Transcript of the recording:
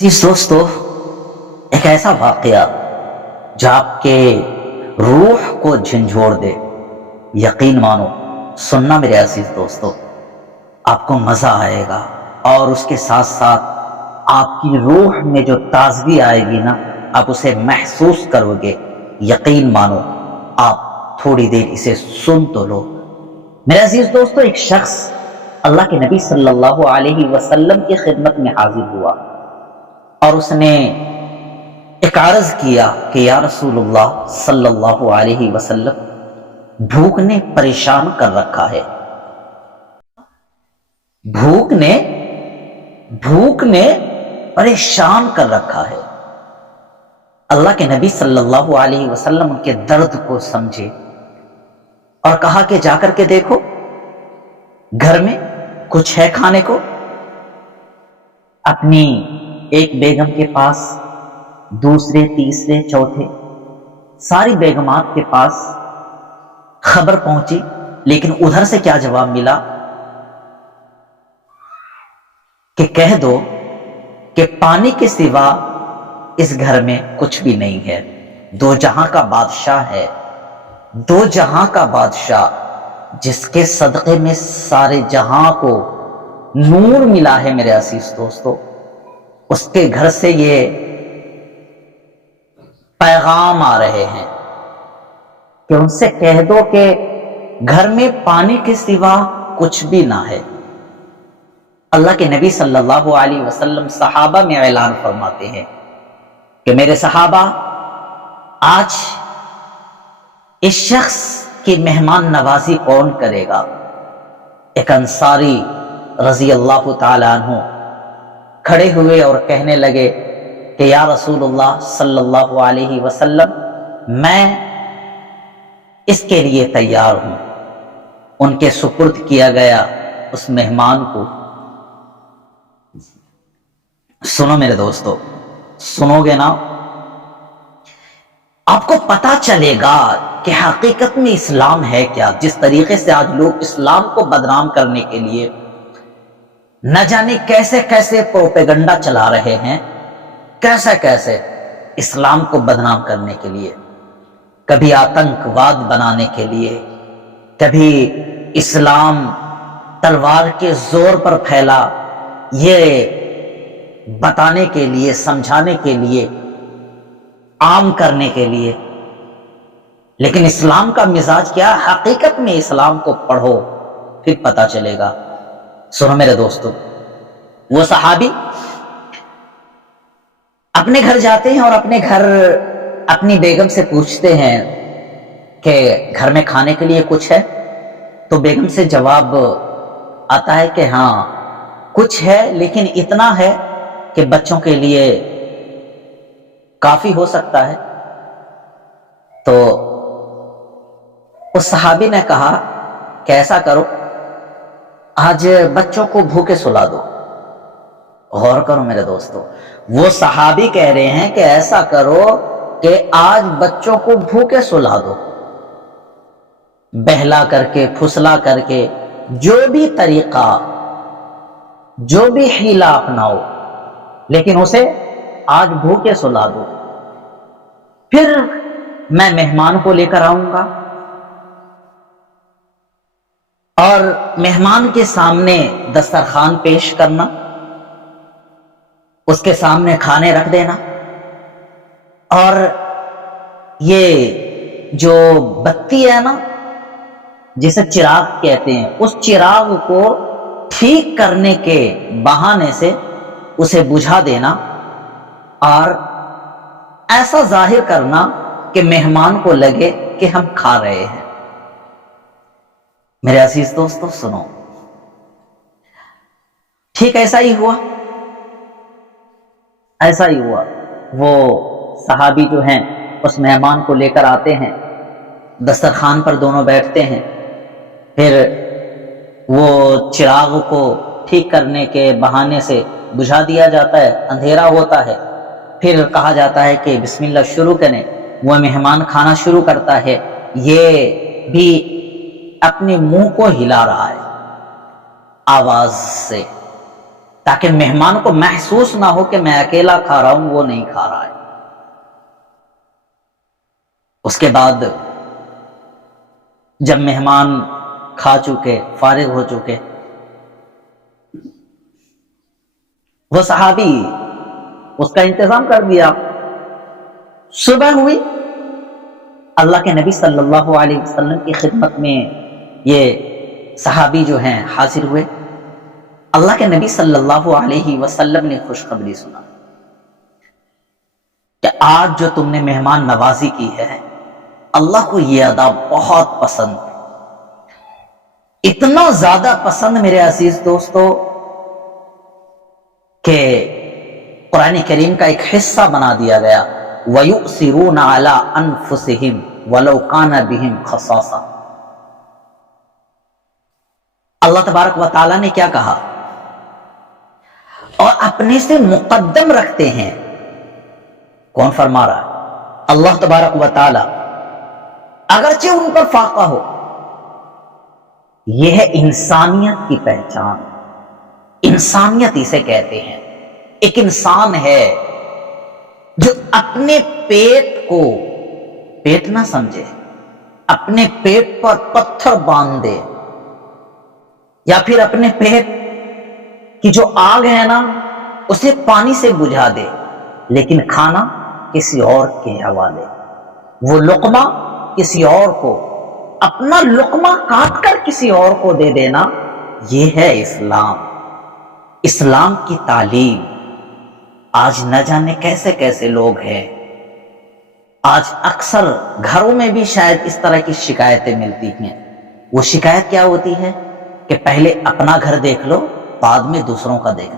जी दोस्तों, एक ऐसा वाकया जो आपके रूह को झंझोड़ दे। यकीन मानो, सुनना मेरे अजीज दोस्तों, आपको मजा आएगा और उसके साथ साथ आपकी रूह में जो ताजगी आएगी ना, आप उसे महसूस करोगे। यकीन मानो, आप थोड़ी देर इसे सुन तो लो। मेरे अजीज दोस्तों, एक शख्स अल्लाह के नबी सल्लल्लाहु अलैहि वसल्लम की खिदमत में हाजिर हुआ और उसने एक अर्ज किया कि या रसूलुल्लाह सल्लल्लाहु अलैहि वसल्लम, भूख ने परेशान कर रखा है। भूख ने भूख ने परेशान कर रखा है। अल्लाह के नबी सल्लल्लाहु अलैहि वसल्लम उनके दर्द को समझे और कहा कि जाकर के देखो, घर में कुछ है खाने को। अपनी एक बेगम के पास, दूसरे, तीसरे, चौथे, सारी बेगमात के पास खबर पहुंची, लेकिन उधर से क्या जवाब मिला कि कह दो कि पानी के सिवा इस घर में कुछ भी नहीं है। दो जहां का बादशाह है, दो जहां का बादशाह, जिसके सदक़े में सारे जहां को नूर मिला है। मेरे अजीज दोस्तों, उसके घर से ये पैगाम आ रहे हैं कि उनसे कह दो कि घर में पानी के सिवा कुछ भी ना है। अल्लाह के नबी सल्लल्लाहु अलैहि वसल्लम सहाबा में ऐलान फरमाते हैं कि मेरे सहाबा, आज इस शख्स की मेहमान नवाजी कौन करेगा। एक अंसारी रजी अल्लाह ताला अन्हु खड़े हुए और कहने लगे कि या रसूलुल्लाह सल्लल्लाहु अलैहि वसल्लम, मैं इसके लिए तैयार हूं। उनके सुपुर्द किया गया उस मेहमान को। सुनो मेरे दोस्तों, सुनोगे ना, आपको पता चलेगा कि हकीकत में इस्लाम है क्या। जिस तरीके से आज लोग इस्लाम को बदनाम करने के लिए न जाने कैसे कैसे प्रोपेगंडा चला रहे हैं, कैसे कैसे इस्लाम को बदनाम करने के लिए, कभी आतंकवाद बनाने के लिए, कभी इस्लाम तलवार के जोर पर फैला, ये बताने के लिए, समझाने के लिए, आम करने के लिए। लेकिन इस्लाम का मिजाज क्या है, हकीकत में इस्लाम को पढ़ो फिर पता चलेगा। सुनो मेरे दोस्तों, वो सहाबी अपने घर जाते हैं और अपने घर अपनी बेगम से पूछते हैं कि घर में खाने के लिए कुछ है। तो बेगम से जवाब आता है कि हाँ कुछ है, लेकिन इतना है कि बच्चों के लिए काफी हो सकता है। तो उस सहाबी ने कहा कि ऐसा करो, आज बच्चों को भूखे सुला दो। गौर करो मेरे दोस्तों, वो सहाबी कह रहे हैं कि ऐसा करो कि आज बच्चों को भूखे सुला दो। बहला करके, फुसला करके, जो भी तरीका, जो भी हीला अपनाओ, लेकिन उसे आज भूखे सुला दो। फिर मैं मेहमान को लेकर आऊंगा और मेहमान के सामने दस्तरखान पेश करना, उसके सामने खाने रख देना, और ये जो बत्ती है ना, जिसे चिराग कहते हैं, उस चिराग को ठीक करने के बहाने से उसे बुझा देना और ऐसा जाहिर करना कि मेहमान को लगे कि हम खा रहे हैं। मेरे अजीज दोस्तों सुनो, ठीक ऐसा ही हुआ, ऐसा ही हुआ। वो सहाबी जो हैं उस मेहमान को लेकर आते हैं, दस्तरखान पर दोनों बैठते हैं। फिर वो चिराग को ठीक करने के बहाने से बुझा दिया जाता है, अंधेरा होता है। फिर कहा जाता है कि बिस्मिल्लाह शुरू करें। वो मेहमान खाना शुरू करता है, ये भी अपने मुंह को हिला रहा है आवाज से। تاکہ مہمان کو محسوس نہ ہو کہ میں اکیلا کھا رہا ہوں، وہ نہیں کھا رہا ہے۔ اس کے بعد جب مہمان کھا چکے، فارغ ہو چکے، وہ صحابی اس کا انتظام کر دیا۔ صبح ہوئی، اللہ کے نبی صلی اللہ علیہ وسلم کی خدمت میں یہ صحابی جو ہیں حاضر ہوئے۔ اللہ کے نبی صلی اللہ علیہ وسلم نے خوشخبری سنا کہ آج جو تم نے مہمان نوازی کی ہے، اللہ کو یہ ادا بہت پسند، اتنا زیادہ پسند میرے عزیز دوستو کہ قرآن کریم کا ایک حصہ بنا دیا گیا، وَيُؤْثِرُونَ عَلَىٰ أَنفُسِهِمْ وَلَوْ كَانَ بِهِمْ خَصَاصَةٌ۔ اللہ تبارک و تعالیٰ نے کیا کہا؟ اور اپنے سے مقدم رکھتے ہیں۔ کون فرما رہا ہے؟ اللہ تبارک و تعالیٰ، اگرچہ ان پر فاقہ ہو۔ یہ ہے انسانیت کی پہچان، انسانیت اسے کہتے ہیں۔ ایک انسان ہے جو اپنے پیٹ کو پیٹ نہ سمجھے، اپنے پیٹ پر پتھر باندھ دے، یا پھر اپنے پیٹ کی جو آگ ہے نا اسے پانی سے بجھا دے، لیکن کھانا کسی اور کے حوالے، وہ لقمہ کسی اور کو، اپنا لقمہ کاٹ کر کسی اور کو دے دینا، یہ ہے اسلام۔ اسلام کی تعلیم آج نہ جانے کیسے کیسے لوگ ہیں۔ آج اکثر گھروں میں بھی شاید اس طرح کی شکایتیں ملتی ہیں۔ وہ شکایت کیا ہوتی ہے کہ پہلے اپنا گھر دیکھ لو، بعد میں دوسروں کا دیکھ لو۔